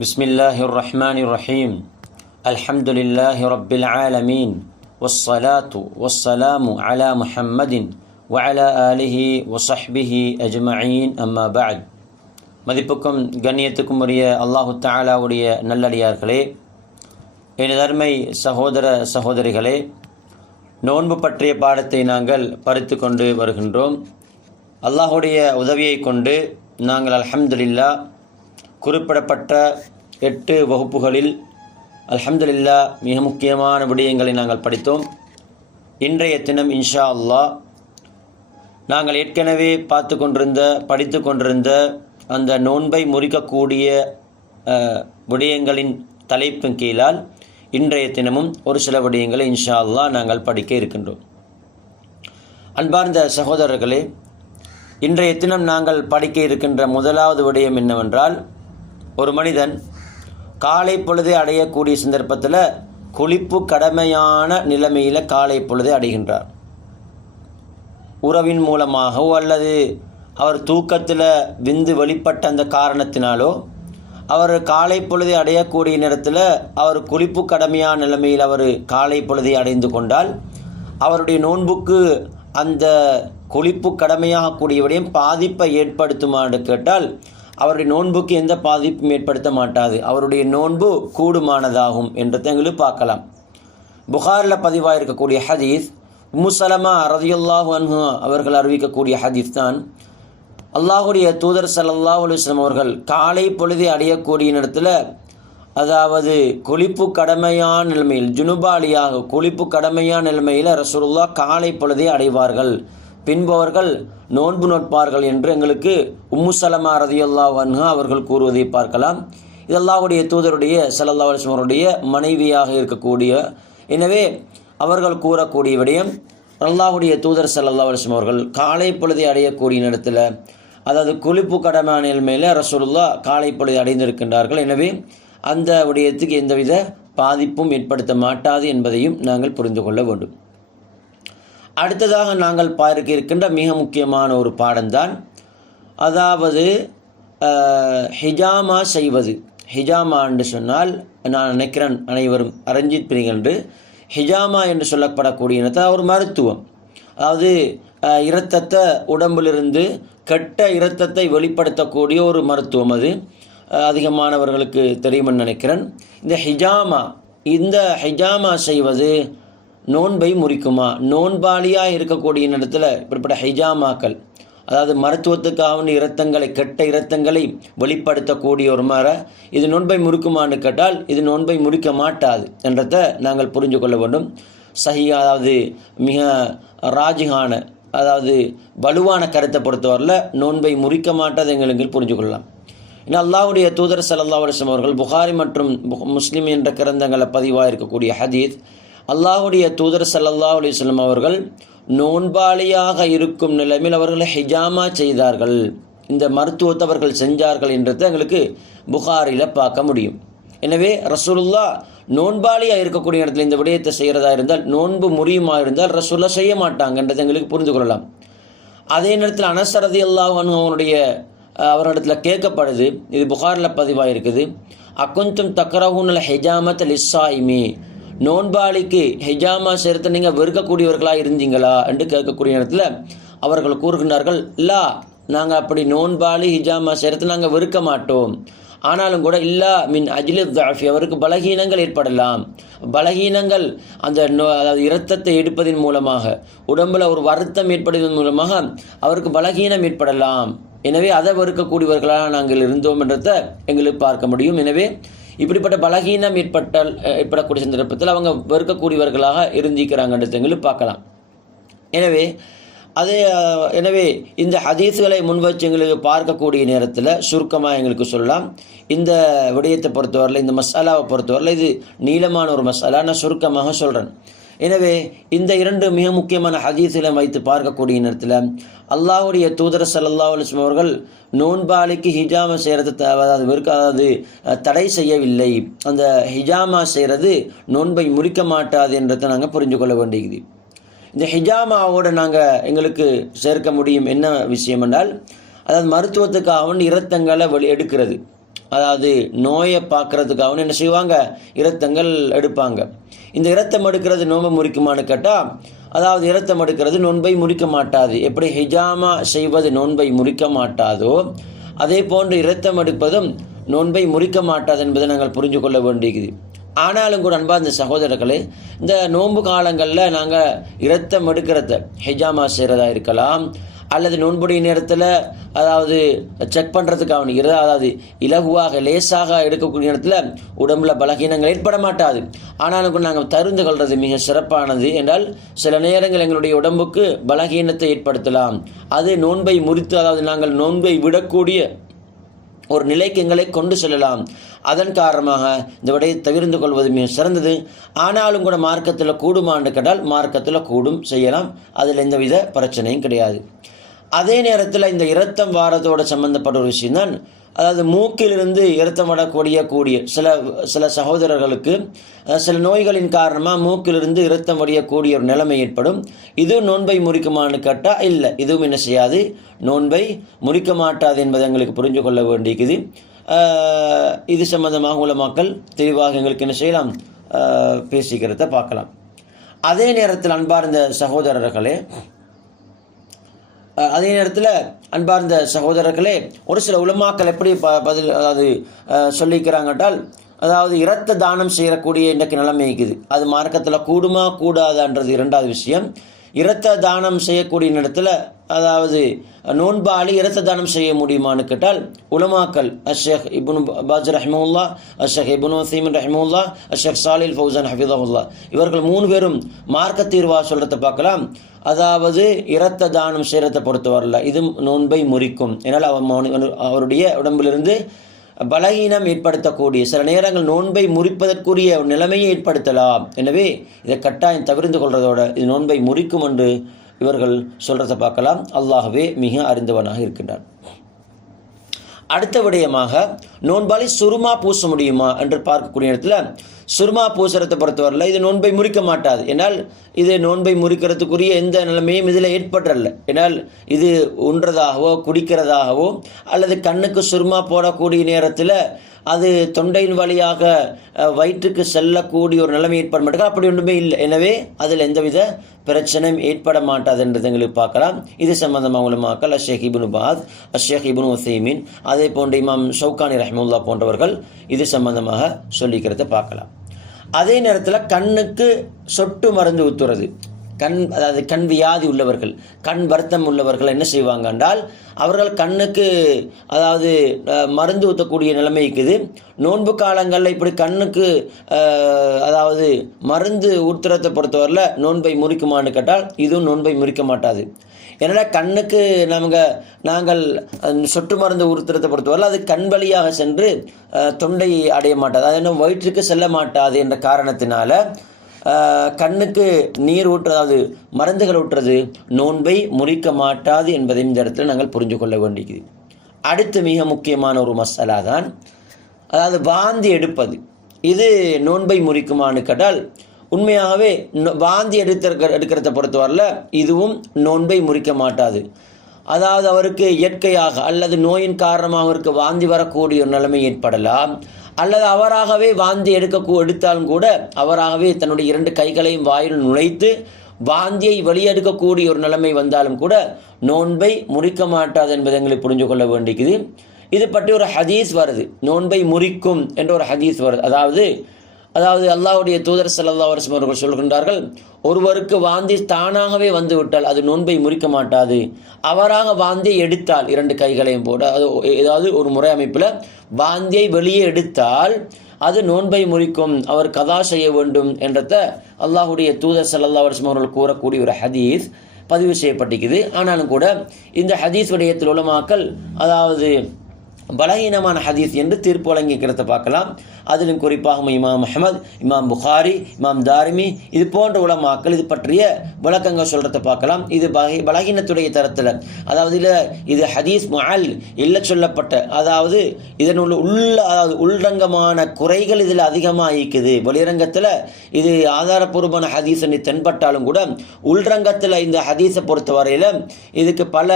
بسم الله الرحمن الرحيم الحمد لله رب العالمين والصلاة والسلام على محمد وعلى آله وصحبه أجمعين أما بعد மதிப்புக்கும் கண்ணியத்துக்கும் உரிய அல்லாஹு தாலாவுடைய நல்லடியார்களே எனதர்மை சகோதர சகோதரிகளே நோன்பு பற்றிய பாடத்தை நாங்கள் பறித்து கொண்டு வருகின்றோம் அல்லாஹுடைய உதவியை கொண்டு நாங்கள் அல்ஹம்துலில்லா குறிப்பிடப்பட்ட எட்டு வகுப்புகளில் அல்ஹம்துலில்லா மிக முக்கியமான விடயங்களை நாங்கள் படித்தோம். இன்றைய தினம் இன்ஷா அல்லா நாங்கள் ஏற்கனவே பார்த்து கொண்டிருந்த படித்து கொண்டிருந்த அந்த நோன்பை முறிக்கக்கூடிய விடயங்களின் தலைப்பின் கீழால் இன்றைய தினமும் ஒரு சில விடயங்களை இன்ஷா அல்லா நாங்கள் படிக்க இருக்கின்றோம். அன்பார்ந்த சகோதரர்களே இன்றைய தினம் நாங்கள் படிக்க இருக்கின்ற முதலாவது விடயம் என்னவென்றால் ஒரு மனிதன் காலை பொழுதை அடையக்கூடிய சந்தர்ப்பத்தில் குளிப்பு கடமையான நிலைமையில் காலை பொழுதை அடைகின்றார். உறவின் மூலமாகவோ அல்லது அவர் தூக்கத்தில் விந்து வெளிப்பட்ட அந்த காரணத்தினாலோ அவர் காலை பொழுதை அடையக்கூடிய நேரத்தில் அவர் குளிப்பு கடமையான நிலைமையில் அவர் காலை பொழுதை அடைந்து கொண்டால் அவருடைய நோன்புக்கு அந்த குளிப்பு கடமையாக கூடிய விடயம் பாதிப்பை ஏற்படுத்துமாறு கேட்டால் அவருடைய நோன்புக்கு எந்த பாதிப்பும் ஏற்படுத்த மாட்டாது. அவருடைய நோன்பு கூடுமானதாகும் என்று எங்களுக்கு பார்க்கலாம். புகாரில் பதிவாக இருக்கக்கூடிய ஹதீஸ் உம்முசலமா ரதியுல்லாஹு அன்ஹு அவர்கள் அறிவிக்கக்கூடிய ஹதீஸ் தான் அல்லாஹுடைய தூதர் ஸல்லல்லாஹு அலுவலம் அவர்கள் காலை பொழுதை அடையக்கூடிய நேரத்தில் அதாவது கொழிப்பு கடமையான நிலைமையில் ஜுனுபாலியாக கொழிப்பு கடமையான நிலைமையில் ரசூலுல்லா காலை பொழுதை அடைவார்கள். பின்பவர்கள் நோன்பு நோட்பார்கள் என்று எங்களுக்கு உம்முசலமா ரதியுல்லா வன்ஹா அவர்கள் கூறுவதை பார்க்கலாம். இது தூதருடைய ஸல்லல்லாஹு அலிஸ்மருடைய மனைவியாக இருக்கக்கூடிய எனவே அவர்கள் கூறக்கூடிய விடயம் அல்லாஹுடைய தூதர் ஸல்லல்லாஹு அலிஸ்லம் அவர்கள் காலை பொழுதை அடையக்கூடிய நேரத்தில் அதாவது குளிப்பு கடமையான மேலே ரசூலுல்லா காலை பொழுதை அடைந்திருக்கின்றார்கள். எனவே அந்த விடயத்துக்கு எந்தவித பாதிப்பும் ஏற்படுத்த மாட்டாது என்பதையும் நாங்கள் புரிந்து கொள்ள வேண்டும். அடுத்ததாக நாங்கள் பார்க்க இருக்கின்ற மிக முக்கியமான ஒரு பாடம்தான் அதாவது ஹிஜாமா செய்வது. ஹிஜாமா என்று சொன்னால் நான் நினைக்கிறேன் அனைவரும் அரஞ்சித் என்று. ஹிஜாமா என்று சொல்லப்படக்கூடிய ஒரு மருத்துவம். அதாவது இரத்தத்தை உடம்பிலிருந்து கெட்ட இரத்தத்தை வெளிப்படுத்தக்கூடிய ஒரு மருத்துவம் அது. அதிகமானவர்களுக்கு தெரியும்னு நினைக்கிறேன். இந்த ஹிஜாமா இந்த ஹிஜாமா செய்வது நோன்பை முறிக்குமா? நோன்பாளியாக இருக்கக்கூடிய இடத்துல இப்படிப்பட்ட ஹைஜாமாக்கள் அதாவது மருத்துவத்துக்காக இரத்தங்களை கெட்ட இரத்தங்களை வெளிப்படுத்தக்கூடிய ஒரு மாற இது நோன்பை முறிக்குமான்னு கேட்டால் இது நோன்பை முறிக்க மாட்டாது என்றதை நாங்கள் புரிஞ்சு கொள்ள வேண்டும். சஹி அதாவது மிக ராஜிகான அதாவது வலுவான கருத்தை பொறுத்தவரையில் நோன்பை முறிக்க மாட்டாது எங்களுக்கு புரிஞ்சு கொள்ளலாம். ஏன்னா அல்லாவுடைய தூதர் ஸல்லல்லாஹு அலைஹி அவர்கள் புகாரி மற்றும் முஸ்லீம் என்ற கிரந்தங்களை பதிவாக இருக்கக்கூடிய ஹதீத் அல்லாஹுடைய தூதர் சல்லல்லா அலிஸ்லம் அவர்கள் நோன்பாளியாக இருக்கும் நிலைமையில் அவர்கள் ஹிஜாமா செய்தார்கள். இந்த மருத்துவத்தை அவர்கள் செஞ்சார்கள் என்றதை எங்களுக்கு புகாரில் பார்க்க முடியும். எனவே ரசூலுல்லா நோன்பாளியாக இருக்கக்கூடிய இடத்துல இந்த விடயத்தை செய்கிறதா இருந்தால் நோன்பு முறியுமா இருந்தால் ரசூல்லா செய்ய மாட்டாங்கன்றதை எங்களுக்கு புரிந்து கொள்ளலாம். அதே நேரத்தில் அனசரதி அல்லாஹன் அவனுடைய அவரிடத்துல கேட்கப்படுது. இது புகாரில் பதிவாக இருக்குது அக்குந்தும் தக்கரவுனல் ஹெஜாமத் லிஸ்ஸாயிமி நோன்பாளிக்கு ஹெஜாமா சேர்த்து நீங்கள் வெறுக்கக்கூடியவர்களாக இருந்தீங்களா என்று கேட்கக்கூடிய நேரத்தில் அவர்கள் கூறுகின்றார்கள் இல்லா நாங்கள் அப்படி நோன்பாளி ஹிஜாமா சேர்த்து நாங்கள் வெறுக்க மாட்டோம். ஆனாலும் கூட இல்லா மின் அஜிலு தாஃபி அவருக்கு பலகீனங்கள் ஏற்படலாம். பலகீனங்கள் அந்த நோ அதாவது இரத்தத்தை எடுப்பதன் மூலமாக உடம்பில் ஒரு வருத்தம் ஏற்படுவதன் மூலமாக அவருக்கு பலகீனம் ஏற்படலாம். எனவே அதை வெறுக்கக்கூடியவர்களாக நாங்கள் இருந்தோம் என்றதை எங்களுக்கு பார்க்க முடியும். எனவே இப்படிப்பட்ட பலகீனம் ஏற்பட்டால் ஏற்படக்கூடிய சந்தர்ப்பத்தில் அவங்க வெறுக்கக்கூடியவர்களாக இருந்திக்கிறாங்கன்றதை பார்க்கலாம். எனவே அதே எனவே இந்த ஹதீஸ்களை முன்வச்சு எங்களுக்கு பார்க்கக்கூடிய நேரத்தில் சுருக்கமாக எங்களுக்கு சொல்லலாம். இந்த விடயத்தை பொறுத்தவரையில் இந்த மசாலாவை பொறுத்தவரையில் இது நீளமான ஒரு மசாலா. நான் சுருக்கமாக சொல்கிறேன் எனவே இந்த இரண்டு மிக முக்கியமான ஹதீஸ்களை வைத்து பார்க்கக்கூடிய நேரத்தில் அல்லாஹுடைய தூதர் சல்லா அலிஸ்லம் அவர்கள் நோன்பாளிக்கு ஹிஜாமா செய்கிறது அதாவது வெறுக்க அதாவது தடை செய்யவில்லை. அந்த ஹிஜாமா செய்கிறது நோன்பை முறிக்க மாட்டாது என்றதை நாங்கள் புரிஞ்சு கொள்ள வேண்டியது. இந்த ஹிஜாமாவோட நாங்கள் எங்களுக்கு சேர்க்க முடியும் என்ன விஷயம் என்றால் அதாவது மருத்துவத்துக்காகவும் இரத்தங்களை வெளி எடுக்கிறது. அதாவது நோயை பார்க்குறதுக்காகவும் என்ன செய்வாங்க? இரத்தங்கள் எடுப்பாங்க. இந்த இரத்தம் எடுக்கிறது நோன்பை முறிக்குமான்னு கேட்டால் அதாவது இரத்தம் எடுக்கிறது நோன்பை முறிக்க மாட்டாது. எப்படி ஹிஜாமா செய்வது நோன்பை முறிக்க மாட்டாதோ அதே போன்று இரத்தம் எடுப்பதும் நோன்பை முறிக்க மாட்டாது என்பதை நாங்கள் புரிஞ்சு கொள்ள வேண்டியது. ஆனாலும் கூட அன்பா இந்த சகோதரர்களே இந்த நோன்பு காலங்களில் நாங்கள் இரத்தம் எடுக்கிறத ஹிஜாமா செய்கிறதா இருக்கலாம் அல்லது நோன்புடைய நேரத்தில் அதாவது செக் பண்ணுறதுக்காக இர அதாவது இலகுவாக லேசாக எடுக்கக்கூடிய நேரத்தில் உடம்புல பலகீனங்கள் ஏற்பட மாட்டாது. ஆனாலும் கூட நாங்கள் தருந்து கொள்வது மிக சிறப்பானது என்றால் சில நேரங்கள் எங்களுடைய உடம்புக்கு பலகீனத்தை ஏற்படுத்தலாம். அது நோன்பை முறித்து அதாவது நாங்கள் நோன்பை விடக்கூடிய ஒரு நிலைக்கு எங்களை கொண்டு செல்லலாம். அதன் காரணமாக இந்த விடையை தவிர்ந்து கொள்வது மிக சிறந்தது. ஆனாலும் கூட மார்க்கத்தில் கூடுமான்னு கேட்டால் மார்க்கத்தில் கூடும் செய்யலாம். அதில் எந்தவித பிரச்சனையும் கிடையாது. அதே நேரத்தில் இந்த இரத்தம் வாரத்தோட சம்பந்தப்பட்ட ஒரு விஷயம்தான். அதாவது மூக்கிலிருந்து இரத்தம் வரக்கூடிய கூடிய சில சில சகோதரர்களுக்கு சில நோய்களின் காரணமாக மூக்கிலிருந்து இரத்தம் வடியக்கூடிய ஒரு நிலைமை ஏற்படும். இது நோன்பை முறிக்குமான்னு கேட்டால் இல்லை இதுவும் என்ன செய்யாது. நோன்பை முறிக்க மாட்டாது என்பதை எங்களுக்கு புரிஞ்சு கொள்ள வேண்டியது இது சம்பந்தமாக உள்ள மக்கள் தெளிவாக எங்களுக்கு என்ன செய்யலாம்? பேசிக்கிறத பார்க்கலாம். அதே நேரத்தில் அன்பார்ந்த சகோதரர்களே அதே நேரத்தில் அன்பார்ந்த சகோதரர்களே ஒரு சில உலமாக்கள் எப்படி ப பதில் அதாவது சொல்லிக்கிறாங்கட்டால் சொல்லிக்கிறாங்கன்றால் அதாவது இரத்த தானம் செய்யக்கூடிய இன்றைக்கு நிலைமை இருக்குது. அது மார்க்கத்தில் கூடுமா கூடாதான்றது இரண்டாவது விஷயம். இரத்த தானம் செய்யக்கூடிய நேரத்தில் அதாவது நோன்பாளி இரத்த தானம் செய்ய முடியுமான்னு கேட்டால் உலமாக்கல் அஷேக் இபுன் பாஜ் ரஹ்முல்லா அஷேக் இபுன் வசீமன் ரஹ்முல்லா அஷேக் சாலில் ஃபௌசான் ஹஃபிதஹுல்லா இவர்கள் மூணு பேரும் மார்க்க தீர்வா சொல்கிறத பார்க்கலாம். அதாவது இரத்த தானம் செய்கிறத பொறுத்த வரல இது நோன்பை முறிக்கும். என்னால் அவர் அவருடைய உடம்பிலிருந்து பலகீனம் ஏற்படுத்தக்கூடிய சில நேரங்கள் நோன்பை முறிப்பதற்குரிய ஒரு நிலைமையை ஏற்படுத்தலாம். எனவே இதை கட்டாயம் தவிர்த்து கொள்வதோடு இது நோன்பை முறிக்கும் என்று இவர்கள் சொல்றதை பார்க்கலாம். அல்லாகவே மிக அறிந்தவனாக இருக்கின்றான். அடுத்த விடயமாக நோன்பாளி சுருமா பூச முடியுமா என்று பார்க்கக்கூடிய இடத்துல சுருமா பூசறத்தை பொறுத்தவரையில் இது நோன்பை முறிக்க மாட்டாது. என்னால் இது நோன்பை முறிக்கிறதுக்குரிய எந்த நிலைமையும் இதில் ஏற்படுறல்ல ஏன்னால் இது உண்றதாகவோ குடிக்கிறதாகவோ அல்லது கண்ணுக்கு சுருமா போடக்கூடிய நேரத்தில் அது தொண்டையின் வழியாக வயிற்றுக்கு செல்லக்கூடிய ஒரு நிலைமை ஏற்பட மாட்டேங்க அப்படி ஒன்றுமே இல்லை. எனவே அதில் எந்தவித பிரச்சனையும் ஏற்பட மாட்டாதுன்றது எங்களுக்கு பார்க்கலாம். இது சம்பந்தமாக உலமாக்கல் அஷேக் இபுனு பாத் அஷேக் இபுனு ஒசைமீன் அதே போன்ற இமாம் ஷவுகானி ரஹ்முல்லா போன்றவர்கள் இது சம்பந்தமாக சொல்லிக்கிறத பார்க்கலாம். அதே நேரத்தில் கண்ணுக்கு சொட்டு மருந்து ஊத்துறது. கண் அதாவது கண் வியாதி உள்ளவர்கள் கண் வருத்தம் உள்ளவர்கள் என்ன செய்வாங்க என்றால் அவர்கள் கண்ணுக்கு அதாவது மருந்து ஊற்றக்கூடிய நிலைமை இருக்குது. நோன்பு காலங்களில் இப்படி கண்ணுக்கு அதாவது மருந்து ஊத்துறத்தை பொறுத்தவரையில் நோன்பை முறிக்குமான்னு கேட்டால் இதுவும் நோன்பை முறிக்க மாட்டாது. என்னடா கண்ணுக்கு நமங்க நாங்கள் சொட்டு மருந்து ஊற்றுறதை பொறுத்தவரை அது கண் வழியாக சென்று தொண்டை அடைய மாட்டாது. அது இன்னும் வயிற்றுக்கு செல்ல மாட்டாது என்ற காரணத்தினால கண்ணுக்கு நீர் ஊற்று அதாவது மருந்துகள் ஊற்றுறது நோன்பை முறிக்க மாட்டாது என்பதை இந்த இடத்துல நாங்கள் புரிஞ்சு கொள்ள வேண்டியது அடுத்து மிக முக்கியமான ஒரு மசாலா தான் அதாவது வாந்தி எடுப்பது. இது நோன்பை முறிக்குமான்னு கேட்டால் உண்மையாகவே வாந்தி எடுத்த எடுக்கிறத பொறுத்தவரையில் இதுவும் நோன்பை முறிக்க மாட்டாது. அதாவது அவருக்கு இயற்கையாக அல்லது நோயின் காரணமாக அவருக்கு வாந்தி வரக்கூடிய ஒரு நிலைமை ஏற்படலாம். அல்லது அவராகவே வாந்தி எடுக்க எடுத்தாலும் கூட அவராகவே தன்னுடைய இரண்டு கைகளையும் வாயில் நுழைத்து வாந்தியை வெளியெடுக்கக்கூடிய ஒரு நிலைமை வந்தாலும் கூட நோன்பை முறிக்க மாட்டாது என்பதை எங்களை புரிஞ்சு கொள்ள வேண்டியது இது பற்றி ஒரு ஹதீஸ் வருது. நோன்பை முறிக்கும் என்ற ஒரு ஹதீஸ் வருது. அதாவது அதாவது அல்லாவுடைய தூதர் ஸல்லல்லாஹு அலைஹி அவர்கள் சொல்கின்றார்கள் ஒருவருக்கு வாந்தி தானாகவே வந்துவிட்டால் அது நோன்பை முறிக்க மாட்டாது. அவராக வாந்தியை எடுத்தால் இரண்டு கைகளையும் போட அது ஏதாவது ஒரு முறை அமைப்பில் வாந்தியை வெளியே எடுத்தால் அது நோன்பை முறிக்கும் அவர் கதா செய்ய வேண்டும் என்றத அல்லாஹுடைய தூதர் ஸல்லல்லாஹு அலைஹி அவர்கள் கூறக்கூடிய ஒரு ஹதீஸ் பதிவு செய்யப்பட்டிருக்குது. ஆனாலும் கூட இந்த ஹதீஸ் விடயத்தில் உலமாக்கல் அதாவது பலகீனமான ஹதீஸ் என்று தீர்ப்பு வழங்கிக்கிறத பார்க்கலாம். அதிலும் குறிப்பாக இமாம் அஹமத் இமாம் புகாரி இமாம் தாரிமி இது போன்ற உலமாக்கள் இது பற்றிய விளக்கங்கள் சொல்கிறத பார்க்கலாம். இது பகை பலகீனத்துடைய தரத்தில். அதாவது இல்லை இது ஹதீஸ் மஹல் இல்லை சொல்லப்பட்ட. அதாவது இதனுள்ள உள்ள அதாவது உள்ரங்கமான குறைகள் இதில் அதிகமாக இருக்குது. வெளிரங்கத்தில் இது ஆதாரபூர்வமான ஹதீஸ் என்று தென்பட்டாலும் கூட உள்ரங்கத்தில் இந்த ஹதீஸை பொறுத்தவரையில் இதுக்கு பல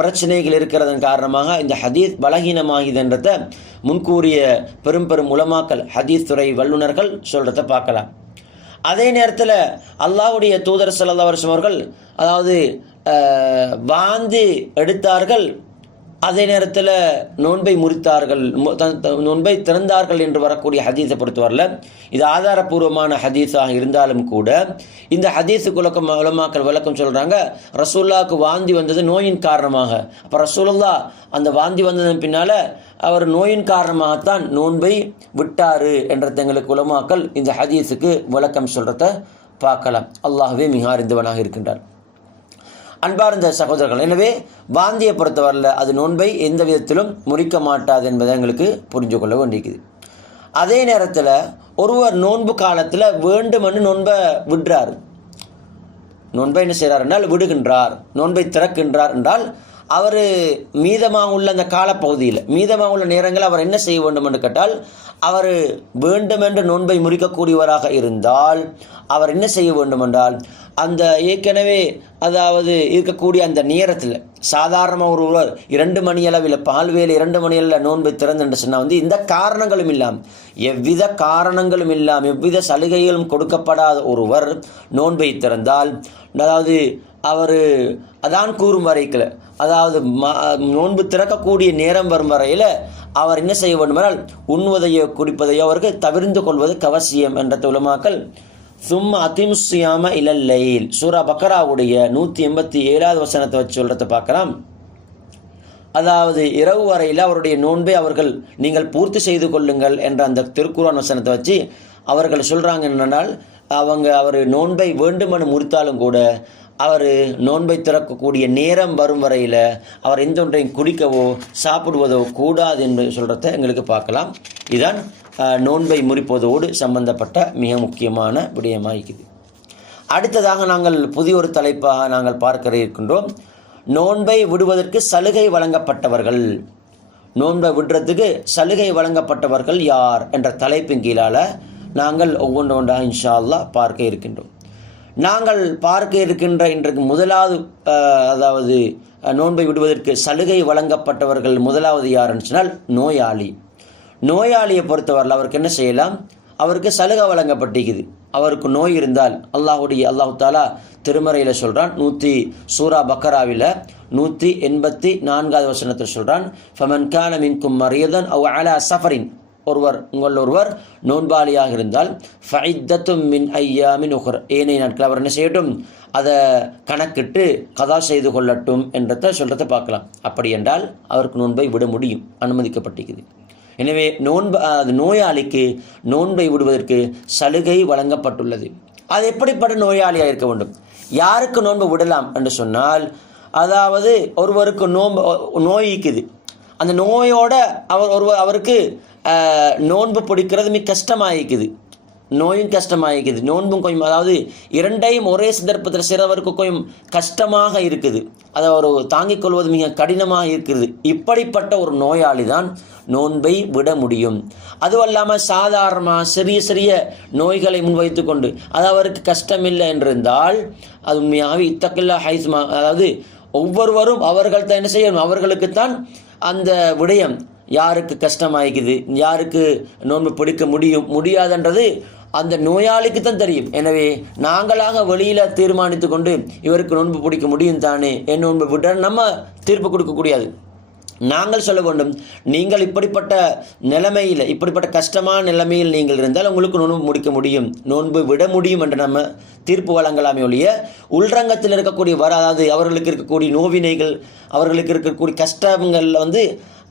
பிரச்சனைகள் இருக்கிறதன் காரணமாக இந்த ஹதீஸ் பலகீனமாகிதுன்றத முன்கூறிய பெரும் பெரும் உலமாக்கள் ஹதீஸ் துறை வல்லுநர்கள் சொல்கிறத பார்க்கலாம். அதே நேரத்தில் அல்லாவுடைய தூதர் சல்லா வருஷம் அவர்கள் அதாவது வாந்தி எடுத்தார்கள் அதே நேரத்தில் நோன்பை முறித்தார்கள் த- நோன்பை திறந்தார்கள் என்று வரக்கூடிய ஹதீஸை பொறுத்தவரையில் இது ஆதாரபூர்வமான ஹதீஸாக இருந்தாலும் கூட இந்த ஹதீஸு குலக்கம் உலமாக்கள் விளக்கம் சொல்கிறாங்க ரசூல்லாவுக்கு வாந்தி வந்தது நோயின் காரணமாக. அப்போ ரசூலுல்லா அந்த வாந்தி வந்ததன் பின்னால் அவர் நோயின் காரணமாகத்தான் நோன்பை விட்டார் என்றதங்களுக்கு உலமாக்கள் இந்த ஹதீஸுக்கு விளக்கம் சொல்கிறத பார்க்கலாம். அல்லாஹ்வே மிக அறிந்தவனாக இருக்கின்றார். அன்பார்ந்த சகோதரர்கள் எனவே வாந்தியை பொறுத்தவரையில் அது நோன்பை எந்த விதத்திலும் முறிக்க மாட்டாது என்பதை எங்களுக்கு புரிஞ்சு கொள்ள வேண்டியிருக்குது. அதே நேரத்தில் ஒருவர் நோன்பு காலத்தில் வேண்டுமென்று நோன்பை விடுறாரு. நோன்பை என்ன செய்கிறார் என்றால் விடுகின்றார். நோன்பை திறக்கின்றார் என்றால் அவர் மீதமாக உள்ள அந்த காலப்பகுதியில் மீதமாக உள்ள நேரங்கள் அவர் என்ன செய்ய வேண்டும் என்று கேட்டால் அவர் வேண்டுமென்று நோன்பை முறிக்கக்கூடியவராக இருந்தால் அவர் என்ன செய்ய வேண்டும் என்றால் அந்த ஏற்கனவே அதாவது இருக்கக்கூடிய அந்த நேரத்தில் சாதாரணமாக ஒருவர் இரண்டு மணி அளவில் பால்வேல இரண்டு மணி அளவில் நோன்பை திறந்து சொன்னால் வந்து இந்த காரணங்களும் இல்லாமல் எவ்வித காரணங்களும் இல்லாமல் எவ்வித சலுகைகளும் கொடுக்கப்படாத ஒருவர் நோன்பை திறந்தால் அதாவது அவர் அதான் கூறும் வரைக்கில். அதாவது ம- நோன்பு திறக்கக்கூடிய நேரம் வரும் வரையில் அவர் என்ன செய்ய வேண்டுமென்றால் உண்வதையோ குடிப்பதையோ அவருக்கு தவிர்ந்து கொள்வது கவசியம் என்ற உலமாக்கள். சும்மா அதிமுசியாம இலல்லையில் சூரா பக்கராவுடைய நூற்றி எண்பத்தி ஏழாவது வசனத்தை வச்சு சொல்கிறத பார்க்கலாம். அதாவது இரவு வரையில் அவருடைய நோன்பை அவர்கள் நீங்கள் பூர்த்தி செய்து கொள்ளுங்கள் என்ற அந்த திருக்குறான் வசனத்தை வச்சு அவர்கள் சொல்கிறாங்க என்னென்னால் அவங்க அவர் நோன்பை வேண்டுமென முறித்தாலும் கூட அவர் நோன்பை திறக்கக்கூடிய நேரம் வரும் வரையில் அவர் எந்த ஒன்றையும் குடிக்கவோ சாப்பிடுவதோ கூடாது என்று சொல்கிறத எங்களுக்கு பார்க்கலாம். இதுதான் நோன்பை முறிப்பதோடு சம்பந்தப்பட்ட மிக முக்கியமான விடயமாகிறது அடுத்ததாக நாங்கள் புதிய ஒரு தலைப்பாக நாங்கள் பார்க்க இருக்கின்றோம். நோன்பை விடுவதற்கு சலுகை வழங்கப்பட்டவர்கள். நோன்பை விடுறதுக்கு சலுகை வழங்கப்பட்டவர்கள் யார் என்ற தலைப்பின் கீழால் நாங்கள் ஒவ்வொன்று ஒன்றாக இன்ஷா அல்லா பார்க்க இருக்கின்றோம். நாங்கள் பார்க்க இருக்கின்ற இன்றைக்கு முதலாவது அதாவது நோன்பை விடுவதற்கு சலுகை வழங்கப்பட்டவர்கள் முதலாவது யாருன்னு சொன்னால் நோயாளி. நோயாளியை பொறுத்தவரையில் அவருக்கு என்ன செய்யலாம்? அவருக்கு சலுகை வழங்கப்பட்டிருக்குது. அவருக்கு நோய் இருந்தால் அல்லாஹுடைய அல்லாஹு தாலா திருமறையில் சொல்கிறான் நூற்றி சூரா பக்கராவில் நூற்றி எண்பத்தி நான்காவது வசனத்தில் சொல்கிறான் ஃபமன் கான மின்கும் மரியதன் அவ் அலா சஃபரின். ஒருவர் உங்கள் ஒருவர் நோன்பாளியாக இருந்தால் ஃபைத்தத்தும் மின் ஐயாமின் உகர் ஏனைய நாட்கள் அவர் என்ன செய்யட்டும்? அதை கணக்கிட்டு கதா செய்து கொள்ளட்டும் என்றதை சொல்கிறத பார்க்கலாம். அப்படி என்றால் அவருக்கு நோன்பை விட முடியும். அனுமதிக்கப்பட்டிருக்குது எனவே நோன்பு அது நோயாளிக்கு நோன்பை விடுவதற்கு சலுகை வழங்கப்பட்டுள்ளது. அது எப்படிப்பட்ட நோயாளியாக இருக்க வேண்டும்? யாருக்கு நோன்பு விடலாம் என்று சொன்னால் அதாவது ஒருவருக்கு நோன்பு நோய் இருக்குது அந்த நோயோட அவர் ஒருவர் அவருக்கு நோன்பு பிடிக்கிறது மிக கஷ்டமாகிக்குது நோயும் கஷ்டமாகிக்குது நோன்பும் கொஞ்சம் அதாவது இரண்டையும் ஒரே சந்தர்ப்பத்தில் சிறவருக்கு கொஞ்சம் கஷ்டமாக இருக்குது. அதை ஒரு தாங்கிக் கொள்வது மிக கடினமாக இருக்கிறது இப்படிப்பட்ட ஒரு நோயாளி தான் நோன்பை விட முடியும். அதுவும் இல்லாமல் சாதாரணமாக சிறிய சிறிய நோய்களை முன்வைத்து கொண்டு அது அவருக்கு கஷ்டமில்லை என்றிருந்தால் அது உண்மையாகவே இத்தக்கில்லா ஹைஸ்மா அதாவது ஒவ்வொருவரும் அவர்கள் தான் என்ன செய்யணும்? அவர்களுக்குத்தான் அந்த விடயம் யாருக்கு கஷ்டமாயிக்குது? யாருக்கு நோன்பு பிடிக்க முடியும்? முடியாதுன்றது அந்த நோயாளிக்கு தான் தெரியும். எனவே நாங்களாக வெளியில் தீர்மானித்து கொண்டு இவருக்கு நோன்பு பிடிக்க முடியும் தானே? என் நோன்பு விட நம்ம தீர்ப்பு கொடுக்கக்கூடாது நாங்கள் சொல்ல வேண்டும் நீங்கள் இப்படிப்பட்ட நிலைமையில் இப்படிப்பட்ட கஷ்டமான நிலைமையில் நீங்கள் இருந்தால் உங்களுக்கு நோன்பு முடிக்க முடியும். நோன்பு விட முடியும் என்று நம்ம தீர்ப்பு வழங்கலாமே ஒழிய உள்ரங்கத்தில் இருக்கக்கூடிய வர அதாவது அவர்களுக்கு இருக்கக்கூடிய நோவினைகள் அவர்களுக்கு இருக்கக்கூடிய கஷ்டங்கள் வந்து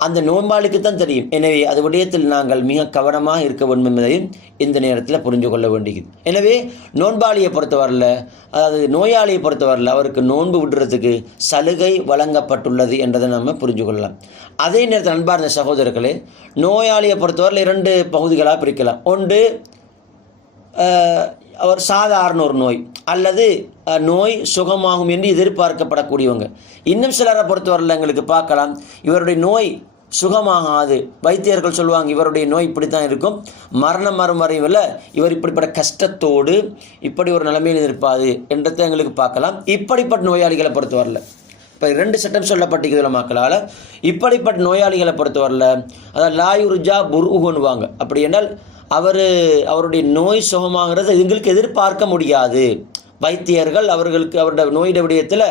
அந்த நோம்பாளிக்கு தான் தெரியும். எனவே அது விடயத்தில் நாங்கள் மிக கவனமாக இருக்க வேண்டும் என்பதையும் இந்த நேரத்தில் புரிந்து கொள்ள வேண்டியது. எனவே நோன்பாளியை பொறுத்தவரையில் அதாவது நோயாளியை பொறுத்தவரையில் அவருக்கு நோன்பு விடுறதுக்கு சலுகை வழங்கப்பட்டுள்ளது என்றதை நம்ம புரிஞ்சு கொள்ளலாம். அதே நேரத்தில் அன்பார்ந்த சகோதரர்களே நோயாளியை பொறுத்தவரையில் இரண்டு பகுதிகளாக பிரிக்கலாம். ஒன்று அவர் சாதாரண ஒரு நோய் அல்லது நோய் சுகமாகும் என்று எதிர்பார்க்கப்படக்கூடியவங்க. இன்னும் சிலரை பொறுத்தவரையில் எங்களுக்கு பார்க்கலாம். இவருடைய நோய் சுகமாகாது. வைத்தியர்கள் சொல்லுவாங்க இவருடைய நோய் இப்படித்தான் இருக்கும். மரணம் மரம் வரையும் இல்லை இவர் இப்படிப்பட்ட கஷ்டத்தோடு இப்படி ஒரு நிலைமையில் இருப்பாது என்றதை எங்களுக்கு பார்க்கலாம். இப்படிப்பட்ட நோயாளிகளை பொறுத்தவரையில் இப்போ ரெண்டு சட்டம் சொல்லப்பட்டிருக்கிற மக்களால். இப்படிப்பட்ட நோயாளிகளை பொறுத்தவரையில் அதாவது லாயுர்ஜா புருகுன்னுவாங்க அப்படி என்றால் அவர் அவருடைய நோய் சுகமாகிறது எங்களுக்கு எதிர்பார்க்க முடியாது. வைத்தியர்கள் அவர்களுக்கு அவருடைய நோயுடைய விடயத்தில்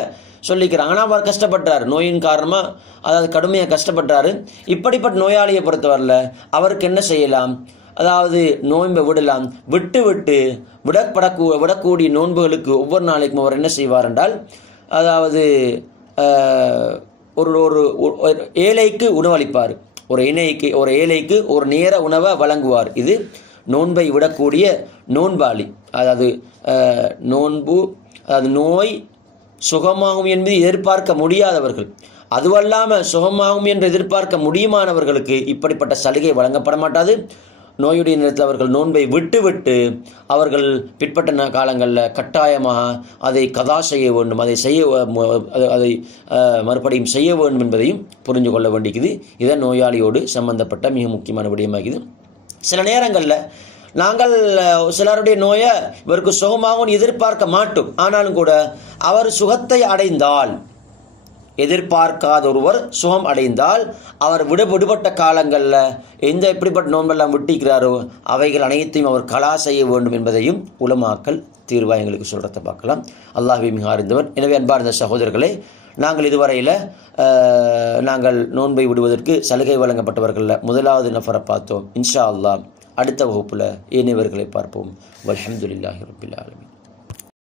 சொல்லிக்கிறாங்க ஆனால் அவர் கஷ்டப்பட்டார். நோயின் காரணமாக அதாவது கடுமையாக கஷ்டப்பட்டார். இப்படிப்பட்ட நோயாளியை பொறுத்தவரையில் அவருக்கு என்ன செய்யலாம்? அதாவது நோன்பை விடலாம். விட்டு விட்டு விடப்படக்கூ விடக்கூடிய நோன்புகளுக்கு ஒவ்வொரு நாளைக்கும் அவர் என்ன செய்வார் என்றால் அதாவது ஒரு ஒரு ஏழைக்கு உணவளிப்பார் ஒரு இணைக்கு ஒரு ஏழைக்கு ஒரு நேர உணவை வழங்குவார். இது நோன்பை விடக்கூடிய நோன்பாளி. அதாவது நோன்பு அதாவது நோய் சுகமாகும் என்பது எதிர்பார்க்க முடியாதவர்கள். அதுவல்லாமல் சுகமாகும் என்று எதிர்பார்க்க முடியுமானவர்களுக்கு இப்படிப்பட்ட சலுகை வழங்கப்பட மாட்டாது. நோயுடைய நேரத்தில் அவர்கள் நோன்பை விட்டு விட்டு அவர்கள் பிற்பட்ட காலங்களில் கட்டாயமாக அதை கதா செய்ய வேண்டும் அதை செய்ய அது- அதை மறுபடியும் செய்ய வேண்டும் என்பதையும் புரிந்து கொள்ள வேண்டியது. இதன் நோயாளியோடு சம்பந்தப்பட்ட மிக முக்கியமான விடயமாகிது சில நேரங்களில் நாங்கள் சிலருடைய நோயை இவருக்கு சுகமாகவும் எதிர்பார்க்க மாட்டோம். ஆனாலும் கூட அவர் சுகத்தை அடைந்தால் எதிர்பார்க்காத ஒருவர் சுகம் அடைந்தால் அவர் விடு விடுபட்ட காலங்களில் எந்த எப்படிப்பட்ட நோன்பெல்லாம் விட்டிக்கிறாரோ அவைகள் அனைத்தையும் அவர் கலா செய்ய வேண்டும் என்பதையும் உலமாக்கல் தீர்வா எங்களுக்கு சொல்கிறத பார்க்கலாம். அல்லாஹ்வை மிக அறிந்தவர். எனவே அன்பார்ந்த சகோதரர்களே நாங்கள் இதுவரையில் நாங்கள் நோன்பை விடுவதற்கு சலுகை வழங்கப்பட்டவர்களில் முதலாவது நபரை பார்த்தோம். இன்ஷா அல்லாஹ். அடுத்த வகுப்பில் ஏனையவர்களை பார்ப்போம். வல்ஹம்துலில்லாஹி ரபில் ஆலமீன்.